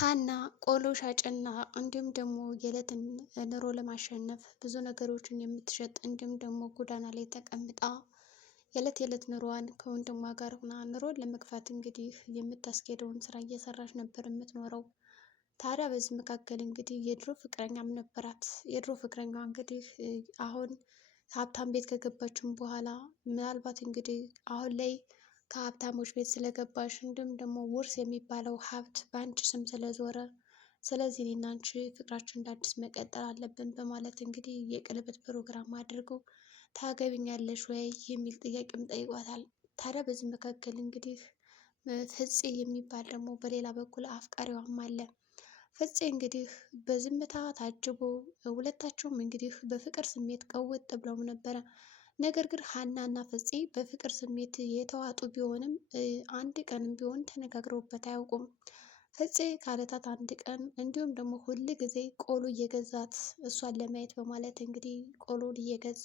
ሀና ቆሎ ሻጭና እንዲሁም ደግሞ የዕለትን ኑሮ ለማሸነፍ ብዙ ነገሮችን የምትሸጥ እንዲሁም ደግሞ ጎዳና ላይ ተቀምጣ የዕለት ኑሮዋን ከወንድሟ ጋር ሆና ኑሮን ለመግፋት እንግዲህ የምታስኬደውን ስራ እየሰራች ነበር የምትኖረው። ታዲያ በዚህ መካከል እንግዲህ የድሮ ፍቅረኛም ነበራት። የድሮ ፍቅረኛዋ እንግዲህ አሁን ሀብታም ቤት ከገባችም በኋላ ምናልባት እንግዲህ አሁን ላይ ከሀብታሞች ቤት ስለገባሽ እንዲሁም ደግሞ ውርስ የሚባለው ሀብት በአንቺ ስም ስለዞረ ስለዚህ እኔና አንቺ ፍቅራችን እንደ አዲስ መቀጠል አለብን በማለት እንግዲህ የቀለበት ፕሮግራም አድርገው ታገቢኛለሽ ወይ የሚል ጥያቄም ጠይቋታል። ታዲያ በዚህ መካከል እንግዲህ ፍፄ የሚባል ደግሞ በሌላ በኩል አፍቃሪዋም አለ። ፍፄ እንግዲህ በዝምታ ታጅቦ ሁለታቸውም እንግዲህ በፍቅር ስሜት ቀውጥ ብለው ነበረ። ነገር ግን ሀና እና ፍፄ በፍቅር ስሜት የተዋጡ ቢሆንም አንድ ቀንም ቢሆን ተነጋግረውበት አያውቁም። ፍፄ ከዕለታት አንድ ቀን እንዲሁም ደግሞ ሁል ጊዜ ቆሎ እየገዛት እሷን ለማየት በማለት እንግዲህ ቆሎን እየገዛ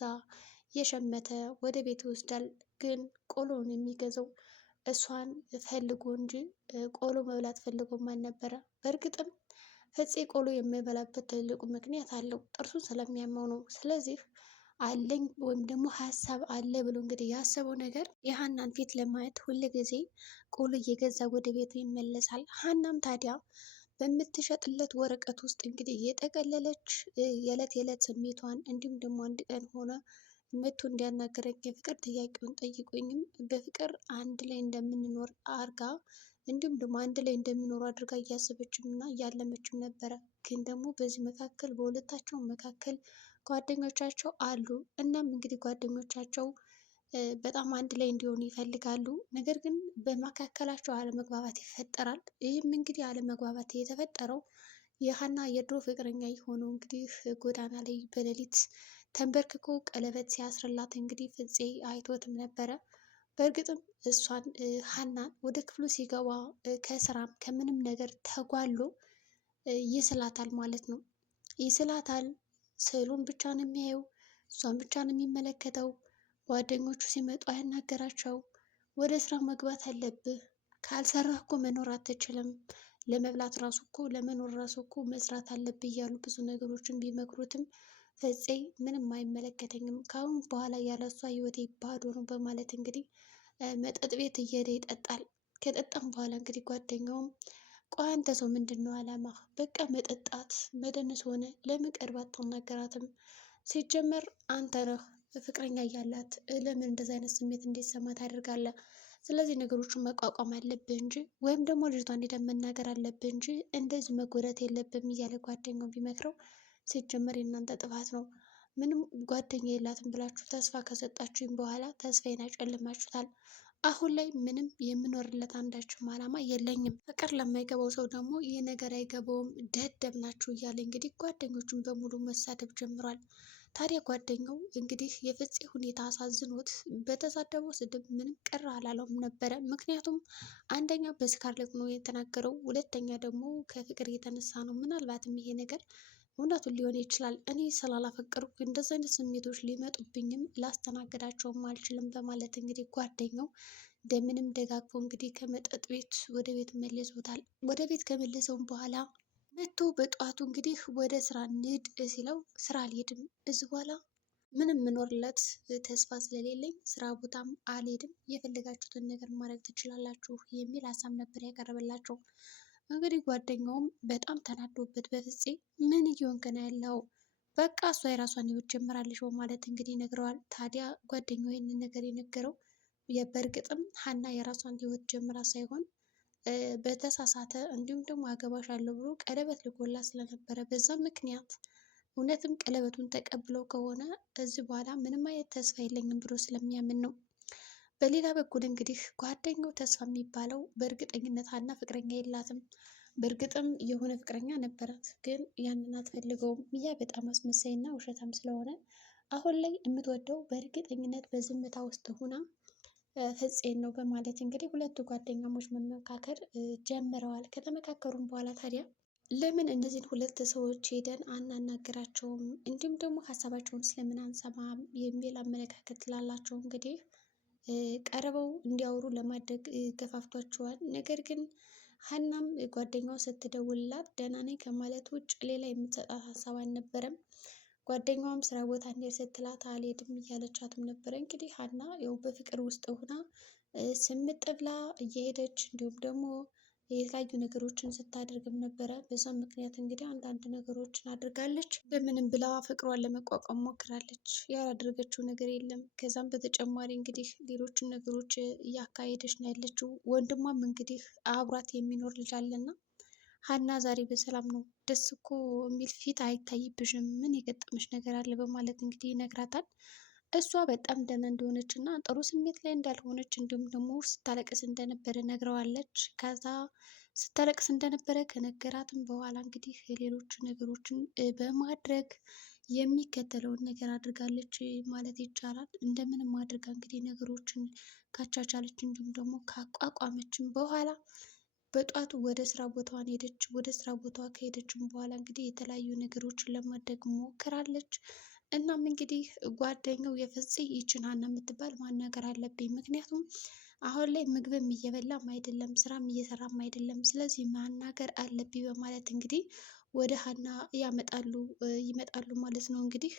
እየሸመተ ወደ ቤት ይወስዳል። ግን ቆሎን የሚገዛው እሷን ፈልጎ እንጂ ቆሎ መብላት ፈልጎም አልነበረ። በእርግጥም ፍፄ ቆሎ የማይበላበት ትልቁ ምክንያት አለው፣ ጥርሱን ስለሚያመው ነው። ስለዚህ አለኝ ወይም ደግሞ ሀሳብ አለ ብሎ እንግዲህ ያሰበው ነገር የሀናን ፊት ለማየት ሁል ጊዜ ቆሎ እየገዛ ወደ ቤቱ ይመለሳል። ሀናም ታዲያ በምትሸጥለት ወረቀት ውስጥ እንግዲህ የጠቀለለች የዕለት ስሜቷን እንዲሁም ደግሞ አንድ ቀን ሆነ መቶ እንዲያናገረኝ የፍቅር ጥያቄውን ጠይቆኝም በፍቅር አንድ ላይ እንደምንኖር አርጋ እንዲሁም ደግሞ አንድ ላይ እንደሚኖሩ አድርጋ እያሰበችም እና እያለመችም ነበረ። ግን ደግሞ በዚህ መካከል በሁለታቸው መካከል ጓደኞቻቸው አሉ። እናም እንግዲህ ጓደኞቻቸው በጣም አንድ ላይ እንዲሆኑ ይፈልጋሉ። ነገር ግን በመካከላቸው አለመግባባት ይፈጠራል። ይህም እንግዲህ አለመግባባት የተፈጠረው የሀና የድሮ ፍቅረኛ የሆነው እንግዲህ ጎዳና ላይ በሌሊት ተንበርክኮ ቀለበት ሲያስርላት እንግዲህ ፍፄ አይቶትም ነበረ። በእርግጥም እሷን ሀናን ወደ ክፍሉ ሲገባ ከስራም ከምንም ነገር ተጓሎ ይስላታል ማለት ነው። ይስላታል። ስዕሉን ብቻ ነው የሚያየው፣ እሷን ብቻ ነው የሚመለከተው። ጓደኞቹ ሲመጡ አያናገራቸው። ወደ ስራ መግባት አለብህ፣ ካልሰራህ እኮ መኖር አትችልም፣ ለመብላት ራሱ እኮ ለመኖር ራሱ እኮ መስራት አለብህ እያሉ ብዙ ነገሮችን ቢመክሩትም ፍፄ ምንም አይመለከተኝም፣ ከአሁን በኋላ ያለሷ ህይወቴ ባዶ ነው በማለት እንግዲህ መጠጥ ቤት እየሄደ ይጠጣል። ከጠጣም በኋላ እንግዲህ ጓደኛውም ቆይ አንተ ሰው ምንድን ነው አላማ? በቃ መጠጣት መደነስ ሆነ፣ ለምን ቀርባ አትናገራትም? ሲጀመር አንተ ነህ ፍቅረኛ እያላት ለምን እንደዚ አይነት ስሜት እንዲሰማ ታደርጋለህ? ስለዚህ ነገሮችን መቋቋም አለብህ እንጂ ወይም ደግሞ ልጅቷን ሄደን መናገር አለብህ እንጂ እንደዚህ መጎዳት የለብም እያለ ጓደኛው ቢመክረው ሲጀመር የእናንተ ጥፋት ነው። ምንም ጓደኛ የላትም ብላችሁ ተስፋ ከሰጣችሁኝ በኋላ ተስፋዬን አጨልማችሁታል። አሁን ላይ ምንም የምኖርለት አንዳችም አላማ የለኝም። ፍቅር ለማይገባው ሰው ደግሞ ይህ ነገር አይገባውም፣ ደደብ ናችሁ እያለ እንግዲህ ጓደኞቹን በሙሉ መሳደብ ጀምሯል። ታዲያ ጓደኛው እንግዲህ የፍፄ ሁኔታ አሳዝኖት በተሳደበው ስድብ ምንም ቅር አላለውም ነበረ። ምክንያቱም አንደኛ በስካር ላይ ሆኖ የተናገረው፣ ሁለተኛ ደግሞ ከፍቅር የተነሳ ነው። ምናልባትም ይሄ ነገር እውነቱን ሊሆን ይችላል። እኔ ስላላፈቀሩ እንደዚህ አይነት ስሜቶች ሊመጡብኝም ላስተናግዳቸውም አልችልም በማለት እንግዲህ ጓደኛው እንደምንም ደጋግፎ እንግዲህ ከመጠጥ ቤት ወደ ቤት መልሶታል። ወደ ቤት ከመለሰውም በኋላ መቶ በጠዋቱ እንግዲህ ወደ ስራ ንድ ሲለው ስራ አልሄድም፣ እዚህ በኋላ ምንም ምኖርለት ተስፋ ስለሌለኝ ስራ ቦታም አልሄድም፣ የፈለጋችሁትን ነገር ማድረግ ትችላላችሁ የሚል ሀሳብ ነበር ያቀረበላቸው። እንግዲህ ጓደኛውም በጣም ተናዶበት በፍፄ ምን እየሆንክ ነው ያለው? በቃ እሷ የራሷን ህይወት ጀምራለች በማለት እንግዲህ ይነግረዋል። ታዲያ ጓደኛው ይህንን ነገር የነገረው በእርግጥም ሀና የራሷን ህይወት ጀምራ ሳይሆን በተሳሳተ እንዲሁም ደግሞ አገባሻለሁ ብሎ ቀለበት ልኮላ ስለነበረ በዛ ምክንያት እውነትም ቀለበቱን ተቀብለው ከሆነ እዚህ በኋላ ምንም አይነት ተስፋ የለኝም ብሎ ስለሚያምን ነው። በሌላ በኩል እንግዲህ ጓደኛው ተስፋ የሚባለው በእርግጠኝነት ሀና ፍቅረኛ የላትም። በእርግጥም የሆነ ፍቅረኛ ነበራት፣ ግን ያንን አትፈልገውም። ያ በጣም አስመሳይና ውሸታም ስለሆነ አሁን ላይ የምትወደው በእርግጠኝነት በዝምታ ውስጥ ሆና ፍፄን ነው በማለት እንግዲህ ሁለቱ ጓደኛሞች መመካከር ጀምረዋል። ከተመካከሩም በኋላ ታዲያ ለምን እነዚህን ሁለት ሰዎች ሄደን አናናገራቸውም እንዲሁም ደግሞ ሀሳባቸውን ስለምን አንሰማም የሚል አመለካከት ላላቸው እንግዲህ ቀርበው እንዲያወሩ ለማድረግ ገፋፍቷቸዋል። ነገር ግን ሀናም ጓደኛዋ ስትደውልላት ደህና ነኝ ከማለት ውጭ ሌላ የምትሰጣት ሀሳብ አልነበረም። ጓደኛዋም ስራ ቦታ እንዴት ስትላት አልሄድም እያለቻትም ነበረ። እንግዲህ ሀና ያው በፍቅር ውስጥ ሆና ስምጥ ብላ እየሄደች እንዲሁም ደግሞ የተለያዩ ነገሮችን ስታደርግም ነበረ። በዛም ምክንያት እንግዲህ አንዳንድ ነገሮችን አድርጋለች። በምንም ብላ ፍቅሯን ለመቋቋም ሞክራለች። ያላደረገችው ነገር የለም። ከዛም በተጨማሪ እንግዲህ ሌሎችን ነገሮች እያካሄደች ነው ያለችው። ወንድሟም እንግዲህ አብሯት የሚኖር ልጅ አለና ሀና ዛሬ በሰላም ነው፣ ደስ እኮ የሚል ፊት አይታይብሽም፣ ምን የገጠመች ነገር አለ በማለት እንግዲህ ይነግራታል። እሷ በጣም ደህና እንደሆነች እና ጥሩ ስሜት ላይ እንዳልሆነች እንዲሁም ደግሞ ስታለቅስ እንደነበረ ነግረዋለች። ከዛ ስታለቅስ እንደነበረ ከነገራትም በኋላ እንግዲህ ሌሎች ነገሮችን በማድረግ የሚከተለውን ነገር አድርጋለች ማለት ይቻላል። እንደምንም አድርጋ እንግዲህ ነገሮችን ካቻቻለች እንዲሁም ደግሞ ካቋቋመችም በኋላ በጧቱ ወደ ስራ ቦታዋን ሄደች። ወደ ስራ ቦታዋ ከሄደችም በኋላ እንግዲህ የተለያዩ ነገሮችን ለማድረግ ሞክራለች። እናም እንግዲህ ጓደኛው የፍፄ ይችን ሀና የምትባል ማናገር አለብኝ፣ ምክንያቱም አሁን ላይ ምግብም እየበላም አይደለም፣ ስራም እየሰራም አይደለም፣ ስለዚህ ማናገር አለብኝ በማለት እንግዲህ ወደ ሀና ይመጣሉ ማለት ነው። እንግዲህ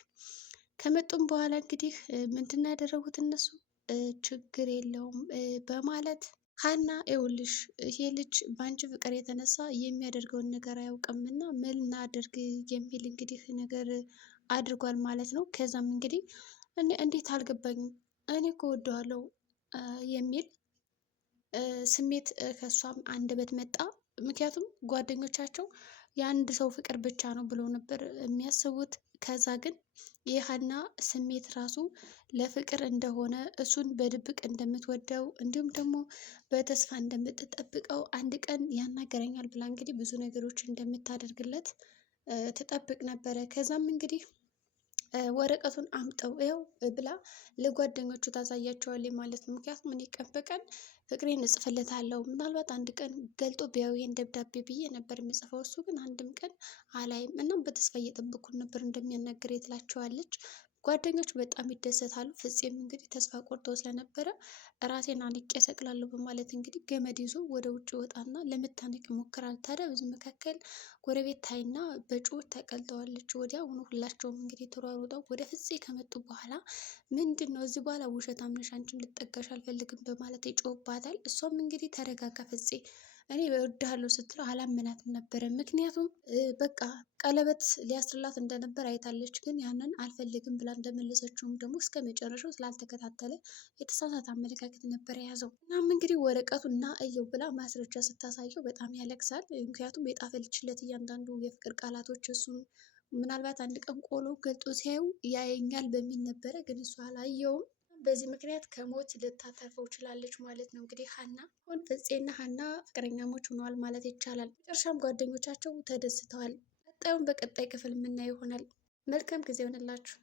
ከመጡም በኋላ እንግዲህ ምንድን ነው ያደረጉት እነሱ ችግር የለውም በማለት ሀና ይኸውልሽ ይሄ ልጅ በአንቺ ፍቅር የተነሳ የሚያደርገውን ነገር አያውቅም እና ምን እናድርግ የሚል እንግዲህ ነገር አድርጓል ማለት ነው። ከዛም እንግዲህ እንዴት አልገባኝም፣ እኔ እኮ እወደዋለሁ የሚል ስሜት ከእሷም አንደበት መጣ። ምክንያቱም ጓደኞቻቸው የአንድ ሰው ፍቅር ብቻ ነው ብለው ነበር የሚያስቡት። ከዛ ግን የሀና ስሜት ራሱ ለፍቅር እንደሆነ እሱን በድብቅ እንደምትወደው እንዲሁም ደግሞ በተስፋ እንደምትጠብቀው አንድ ቀን ያናገረኛል ብላ እንግዲህ ብዙ ነገሮች እንደምታደርግለት ትጠብቅ ነበረ። ከዛም እንግዲህ ወረቀቱን አምጠው ያው ብላ ለጓደኞቹ ታሳያቸዋለች ማለት ነው። ምክንያቱም እኔ ቀን በቀን ፍቅሬን እጽፍለታለሁ፣ ምናልባት አንድ ቀን ገልጦ ቢያዩ ይሄን ደብዳቤ ብዬ ነበር የምጽፈው፣ እሱ ግን አንድም ቀን አላይም፣ እናም በተስፋ እየጠበኩን ነበር እንደሚያናገር ትላቸዋለች። ጓደኞቹ በጣም ይደሰታሉ። ፍፄም እንግዲህ ተስፋ ቆርጦ ስለነበረ ራሴን አንቄ እሰቅላለሁ በማለት እንግዲህ ገመድ ይዞ ወደ ውጭ ወጣና ለመታነቅ ይሞክራል። ታዲያ በዚህ መካከል ጎረቤት ታይና በጩኸት ተቀልጠዋለች። ወዲያውኑ ሁላቸውም እንግዲህ ተሯሩጠው ወደ ፍፄ ከመጡ በኋላ ምንድን ነው እዚህ በኋላ ውሸታም ነሽ፣ አንቺም ልጠጋሽ አልፈልግም በማለት ይጮህባታል። እሷም እንግዲህ ተረጋጋ ፍፄ፣ እኔ እወድሃለሁ ስትለው አላመናትም ነበረ። ምክንያቱም በቃ ቀለበት ሊያስርላት እንደነበር አይታለች፣ ግን ያንን አልፈልግም ብላ እንደመለሰችውም ደግሞ እስከ መጨረሻው ስላልተከታተለ የተሳሳተ አመለካከት ነበር የያዘው። እናም እንግዲህ ወረቀቱ እና እየው ብላ ማስረጃ ስታሳየው በጣም ያለቅሳል። ምክንያቱም የጣፈለችለት እያንዳንዱ የፍቅር ቃላቶች እሱን ምናልባት አንድ ቀን ቆሎ ገልጦ ሲያዩ ያየኛል በሚል ነበረ፣ ግን እሱ አላየውም። በዚህ ምክንያት ከሞት ልታተርፈው ችላለች ማለት ነው። እንግዲህ ሀና አሁን ፍፄና ሀና ፍቅረኛሞች ሆነዋል ማለት ይቻላል። መጨረሻም ጓደኞቻቸው ተደስተዋል። ቀጣዩን በቀጣይ ክፍል የምናየው ይሆናል። መልካም ጊዜ ይሆንላችሁ።